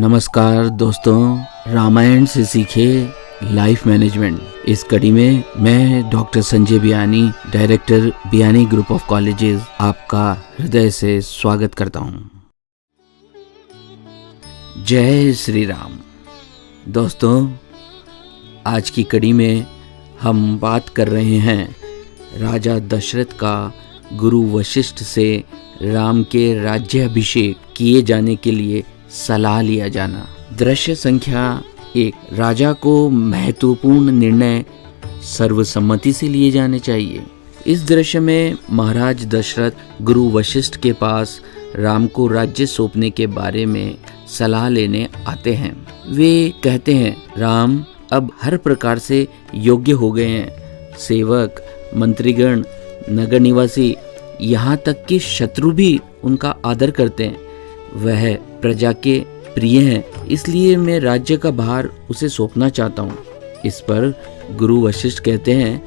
नमस्कार दोस्तों, रामायण से सीखे लाइफ मैनेजमेंट। इस कड़ी में मैं doctor Sanjay Biyani, director Biyani group of colleges, आपका हृदय से स्वागत करता हूँ। जय श्री राम। दोस्तों, आज की कड़ी में हम बात कर रहे हैं राजा दशरथ का गुरु वशिष्ठ से राम के राज्याभिषेक किए जाने के लिए सलाह लिया जाना। दृश्य संख्या 1। राजा को महत्वपूर्ण निर्णय सर्वसम्मति से लिए जाने चाहिए। इस दृश्य में महाराज दशरथ गुरु वशिष्ठ के पास राम को राज्य सौंपने के बारे में सलाह लेने आते हैं। वे कहते हैं, राम अब हर प्रकार से योग्य हो गए हैं। सेवक, मंत्रीगण, नगर निवासी, यहाँ तक कि शत्रु भी उनका आदर करते हैं। वह प्रजा के प्रिय हैं, इसलिए मैं राज्य का भार उसे सौंपना चाहता हूँ। इस पर गुरु वशिष्ठ कहते हैं,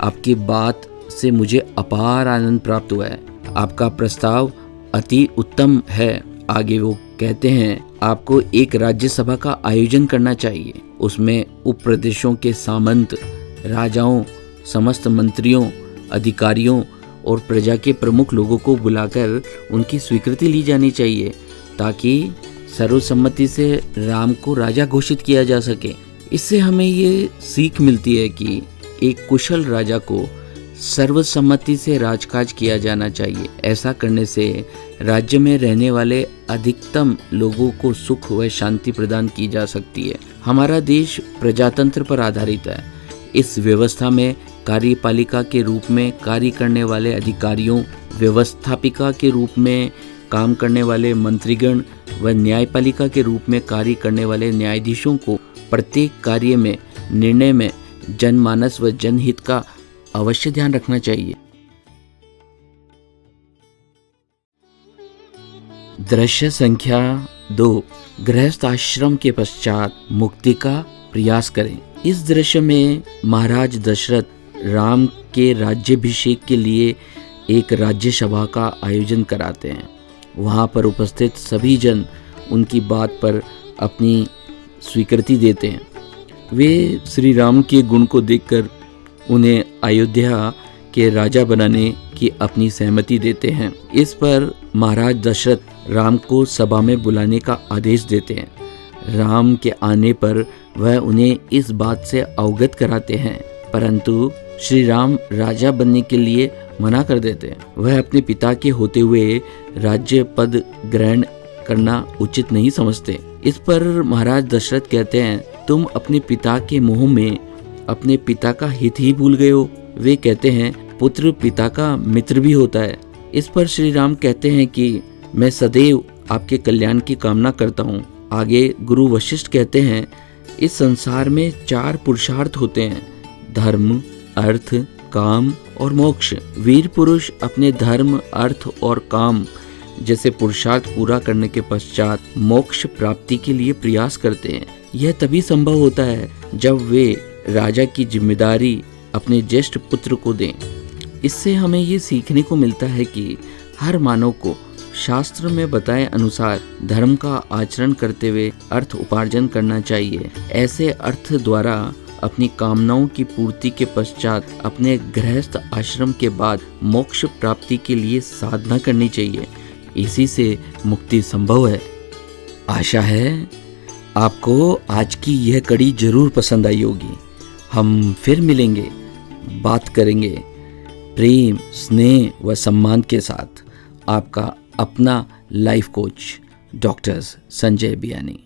आपकी बात से मुझे अपार आनंद प्राप्त हुआ है। आपका प्रस्ताव अति उत्तम है। आगे वो कहते हैं, आपको एक राज्य सभा का आयोजन करना चाहिए। उसमें उप प्रदेशों के सामंत, राजाओं, समस्त मंत्रियों, अधिकारियों और प्रजा के प्रमुख लोगों को बुलाकर उनकी स्वीकृति ली जानी चाहिए, ताकि सर्वसम्मति से राम को राजा घोषित किया जा सके। इससे हमें ये सीख मिलती है कि एक कुशल राजा को सर्वसम्मति से राजकाज किया जाना चाहिए। ऐसा करने से राज्य में रहने वाले अधिकतम लोगों को सुख व शांति प्रदान की जा सकती है। हमारा देश प्रजातंत्र पर आधारित है। इस व्यवस्था में कार्यपालिका के रूप में कार्य करने वाले अधिकारियों, व्यवस्थापिका के रूप में काम करने वाले मंत्रीगण व न्यायपालिका के रूप में कार्य करने वाले न्यायाधीशों को प्रत्येक कार्य में, निर्णय में जनमानस व जनहित का अवश्य ध्यान रखना चाहिए। दृश्य संख्या 2। गृहस्थ आश्रम के पश्चात मुक्ति का प्रयास करें। इस दृश्य में महाराज दशरथ राम के राज्याभिषेक के लिए एक राज्य सभा का आयोजन कराते हैं। वहाँ पर उपस्थित सभी जन उनकी बात पर अपनी स्वीकृति देते हैं। वे श्री राम के गुण को देखकर उन्हें अयोध्या के राजा बनाने की अपनी सहमति देते हैं। इस पर महाराज दशरथ राम को सभा में बुलाने का आदेश देते हैं। राम के आने पर वह उन्हें इस बात से अवगत कराते हैं, परंतु श्री राम राजा बनने के लिए मना कर देते हैं। वह अपने पिता के होते हुए राज्य पद ग्रहण करना उचित नहीं समझते। इस पर महाराज दशरथ कहते हैं, तुम अपने पिता के मोह में अपने पिता का हित ही भूल गए हो। वे कहते हैं, पुत्र पिता का मित्र भी होता है। इस पर श्री राम कहते हैं कि मैं सदैव आपके कल्याण की कामना करता हूँ। आगे गुरु वशिष्ठ कहते हैं, इस संसार में 4 पुरुषार्थ होते हैं, धर्म, अर्थ, काम और मोक्ष। वीर पुरुष अपने धर्म, अर्थ और काम जैसे पुरुषार्थ पूरा करने के पश्चात मोक्ष प्राप्ति के लिए प्रयास करते हैं। यह तभी संभव होता है जब वे राजा की जिम्मेदारी अपने ज्येष्ठ पुत्र को दें। इससे हमें ये सीखने को मिलता है कि हर मानव को शास्त्र में बताए अनुसार धर्म का आचरण करते हुए अर्थ उपार्जन करना चाहिए। ऐसे अर्थ द्वारा अपनी कामनाओं की पूर्ति के पश्चात अपने गृहस्थ आश्रम के बाद मोक्ष प्राप्ति के लिए साधना करनी चाहिए। इसी से मुक्ति संभव है। आशा है आपको आज की यह कड़ी जरूर पसंद आई होगी। हम फिर मिलेंगे, बात करेंगे प्रेम, स्नेह व सम्मान के साथ। आपका अपना life coach doctor Sanjay Biyani.